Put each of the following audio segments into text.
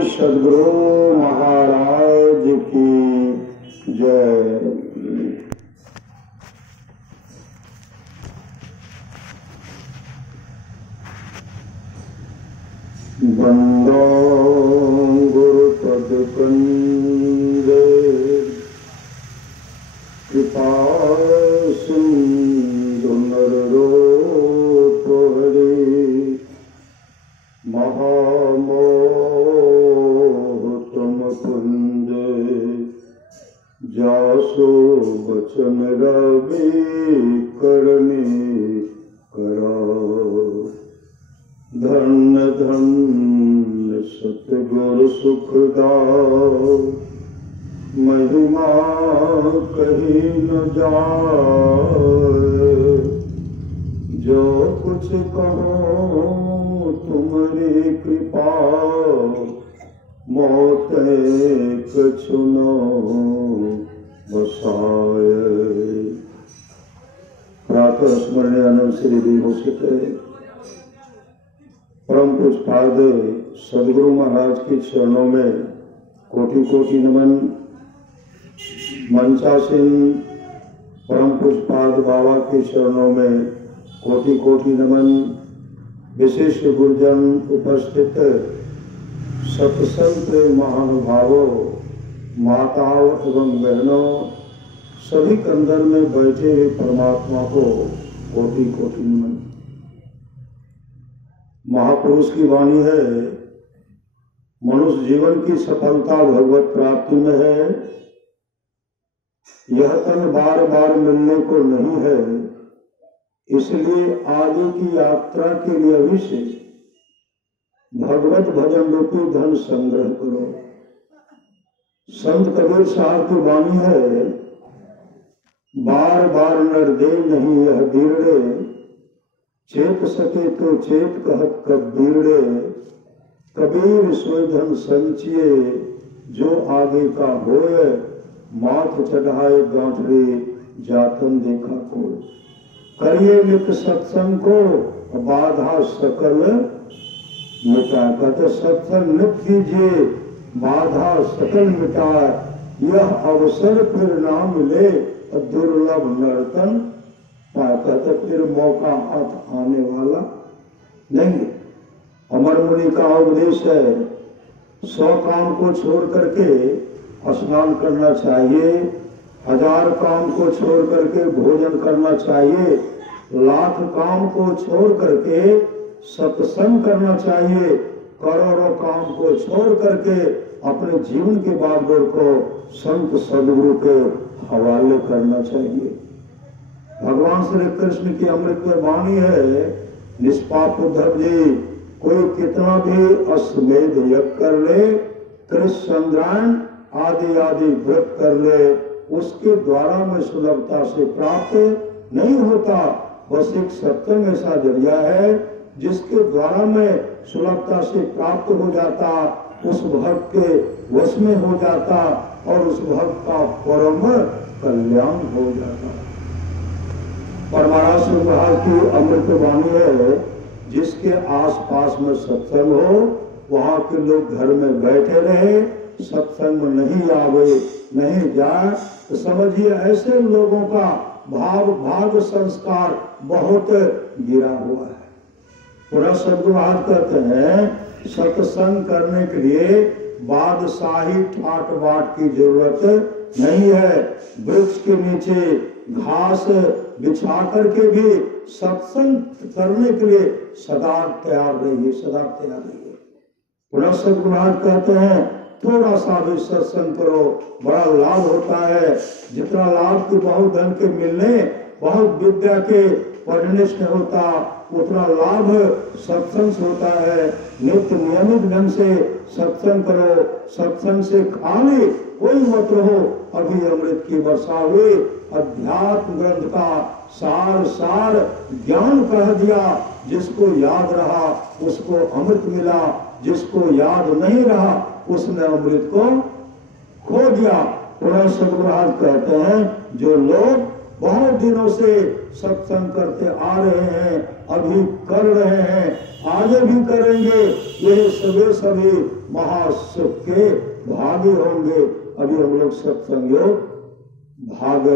सद्गुरु महाराज की जय। बंदो गुरु पदकंदे कृपा सिंधु नररूप हरि महामोह तुम कुंज जासो बचन रवि करनी करा। धन्य धन्य सतगुरु सुखदाओ महिमा कही न जाए। जो कुछ कहो तुम्हारी कृपा मौत कछु न बसाए। प्रातः स्मरणे आनंद श्री विभूषिते परम पूज्यपाद सद्गुरु महाराज के चरणों में कोटि कोटि नमन। मंचासीन परम पूज्यपाद बाबा के चरणों में कोटि कोटि नमन। विशिष्ट गुरुजन उपस्थित सत्संग महानुभावों माताओं एवं बहनों सभी कंदर में बैठे हुए परमात्मा को कोटि कोटि नमन। महापुरुष की वाणी है, मनुष्य जीवन की सफलता भगवत प्राप्ति में है। यह तन बार बार मिलने को नहीं है, इसलिए आगे की यात्रा के लिए अवश्य भगवत भजन रूपी धन संग्रह करो। संत कबीर साहब की वाणी है, बार बार नर दे नहीं यह बीरड़े, चेत सके तो चेत कहत कबीरड़े। कबीर सोई धन संचिए जो आगे का होए, माथ चढ़ाए गांठरे जातन देखा को। करिए नित सत्संग को बाधा सकल मिटा। कहते सत्संग नित कीजिए बाधा सकल मिटाए। यह अवसर फिर ना मिले दुर्लभ नर्तन कहते फिर मौका हाथ आने वाला नहीं। अमर मुनि का उपदेश है, 100 काम को छोड़ करके स्नान करना चाहिए, 1000 काम को छोड़ करके भोजन करना चाहिए, 1,00,000 काम को छोड़ करके सत्संग करना चाहिए, करोड़ों काम को छोड़ करके अपने जीवन के बागडोर को संत सद्गुरु के हवाले करना चाहिए। भगवान श्री कृष्ण की अमृत में वाणी है, निष्पाप उद्धव जी कोई कितना भी अश्वमेध यज्ञ कर ले, कृष्ण चंद्रायण आदि आदि व्रत कर ले, उसके द्वारा में सुलभता से प्राप्त नहीं होता। बस एक सत्संग ऐसा जरिया है जिसके द्वारा में सुलभता से प्राप्त हो जाता, उस भक्त के वश में हो जाता और उस भक्त का परम कल्याण हो जाता। परमाराश महाराज की अमृत वाणी है, जिसके आसपास में सत्संग हो वहां के लोग घर में बैठे रहे, सत्संग में नहीं आवे नहीं जाए तो समझिए ऐसे लोगों का भाग संस्कार बहुत गिरा हुआ है। पूरा सद्गुरु महाराज कहते हैं सत्संग करने के लिए बादशाही ठाट बाट की जरूरत नहीं है। वृक्ष के नीचे घास बिछा करके भी सत्संग करने के लिए सदा तैयार रहिए, सदा तैयार रहिए। पुनः सद्गुरु महाराज कहते हैं थोड़ा सा भी सत्संग करो बड़ा लाभ होता है। जितना लाभ की बहुत धन के मिलने बहुत विद्या के पढ़ने से होता, उतना लाभ सत्संग से होता है। नित्य नियमित ढंग से सत्संग करो, सत्संग से खाली कोई मत रहो। अभी अमृत की वर्षा हुई, अध्यात्म ग्रंथ का सार ज्ञान कह दिया। जिसको याद रहा उसको अमृत मिला, जिसको याद नहीं रहा उसने अमृत को खो दिया। पुनः सद्गुरु महाराज कहते हैं जो लोग बहुत दिनों से सत्संग करते आ रहे हैं, अभी कर रहे हैं, आगे भी करेंगे, ये सभी महासुख के भागी होंगे। अभी हम लोग सत्संग योग भाग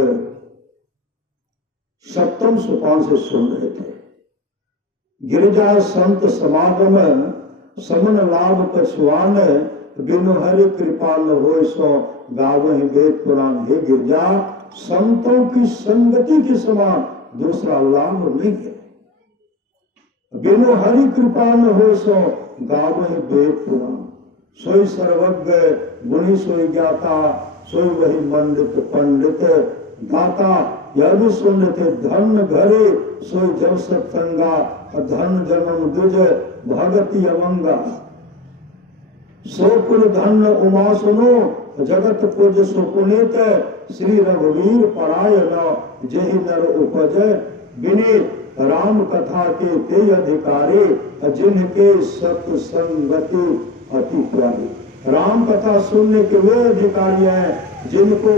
7वें सोपान से सुन रहे थे। गिरिजा संत समागम समन लाभ कछुआन, बिनु हरि कृपा न होय सो गावहि वेद पुराण। हे गिरिजा, संतों की संगति के समान दूसरा लाभ नहीं है। बिनु हरि कृपा न होय सो गावहि वेद पुराण। सोई सर्वज्ञ गुणी सोई ज्ञाता, सोई वही मंडित पंडित दाता। यह भी सुन लेते, धन घरे सोई जब सत्संगा, धन जन्म दुज भगति अमंगा। सो कुल धन उमा सुनो, जगत पुज सुपुनीत। श्री रघुवीर परायण, जेहि नर उपज। बिने राम कथा के ते अधिकारी, जिनके सत्संगति अति प्यारी। राम कथा सुनने के वे अधिकारी हैं जिनको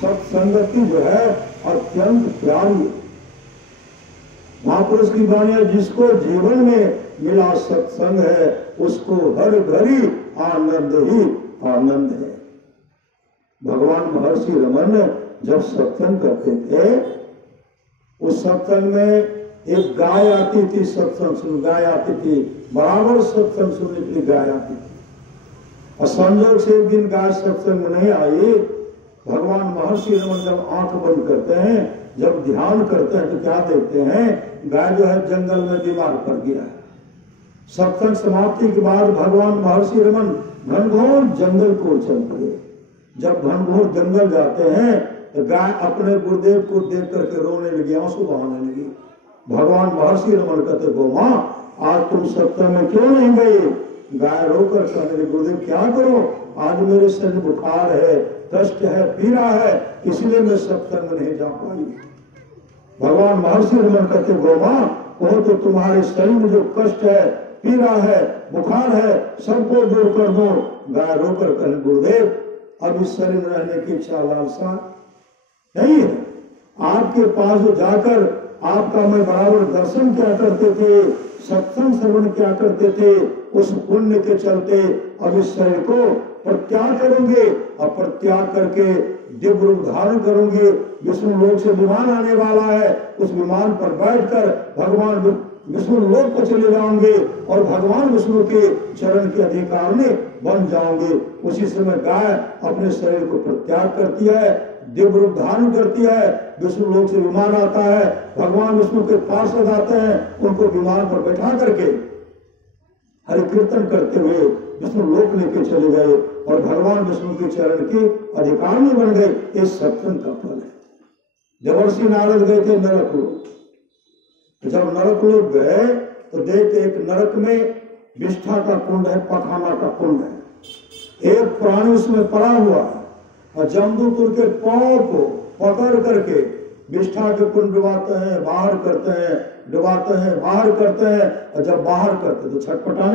सत्संगति जो है अत्यंत प्यारी। महापुरुष की वाणी है, जिसको जीवन में मिला सत्संग है, उसको हर घड़ी आनंद ही आनंद है। भगवान महर्षि रमन जब सत्संग करते थे, उस सत्संग में एक गाय आती थी, सत्संग सुन गाय आती थी, बराबर सत्संग सुनने के लिए गाय आती थी। और संजोग से एक दिन गाय सत्संग में नहीं आई। भगवान महर्षि रमन जब आंख बंद करते हैं, जब ध्यान करते हैं, तो क्या देखते हैं, गाय जो है जंगल में बीमार पड़ गया है। सत्संग समाप्ति के बाद भगवान महर्षि रमन घनघोर जंगल को चल पड़े। जब घनघोर जंगल जाते हैं, तो गाय अपने गुरुदेव को देख करके रोने लगी, आंसू बहाने लगी। भगवान महर्षि रमन कहते, गोमा आज तुम सत्संग में क्यों नहीं गए? गाय रोकर कहने लगी, गुरुदेव क्या करो, आज मेरे शरीर बुखार है, कष्ट है, पीड़ा है, इसलिए मैं सत्संग में नहीं जा पाई। भगवान महर्षि रमन कहते, गोमा वो तो तुम्हारे शरीर में जो कष्ट है, पीड़ा है, बुखार है, सबको दूर कर दो। गाय रोकर कहने, गुरुदेव अब इस शरीर में रहने की इच्छा लालसा नहीं है। आपके पास जाकर आपका मैं बराबर दर्शन क्या करते थे, सत्संग श्रवण क्या करते थे, उस पुण्य के चलते अब इस शरीर को प्रत्याग करोगे। अब प्रत्याग करके दिव्य रूप धारण करोगे। विष्णु लोक से विमान आने वाला है, उस विमान पर बैठकर भगवान विष्णु लोक को चले जाओगे और भगवान विष्णु के चरण के अधिकार में बन जाओगे। उसी समय गाय अपने शरीर को प्रत्याग करती है, दिव्य रूप धारण करती है, विष्णु लोक से विमान आता है, भगवान विष्णु के पास आते हैं, उनको विमान पर बैठा करके हरि कीर्तन करते हुए विष्णु लोक लेके चले गए और भगवान विष्णु के चरण के अधिकार में बन गए। इस सत्संग का फल है। देवर्षि नारद गए थे नरक लोक। जब नरक लोक गए तो देखते एक नरक में विष्ठा का कुंड है, पखाना का कुंड है। एक प्राणी उसमें पड़ा हुआ है और जमदूत उनके पांव को पकड़ करके विष्ठा के कुंड डुबाते हैं, बाहर करते हैं, डुबाते हैं, बाहर करते हैं। और जब बाहर करते तो छटपटाने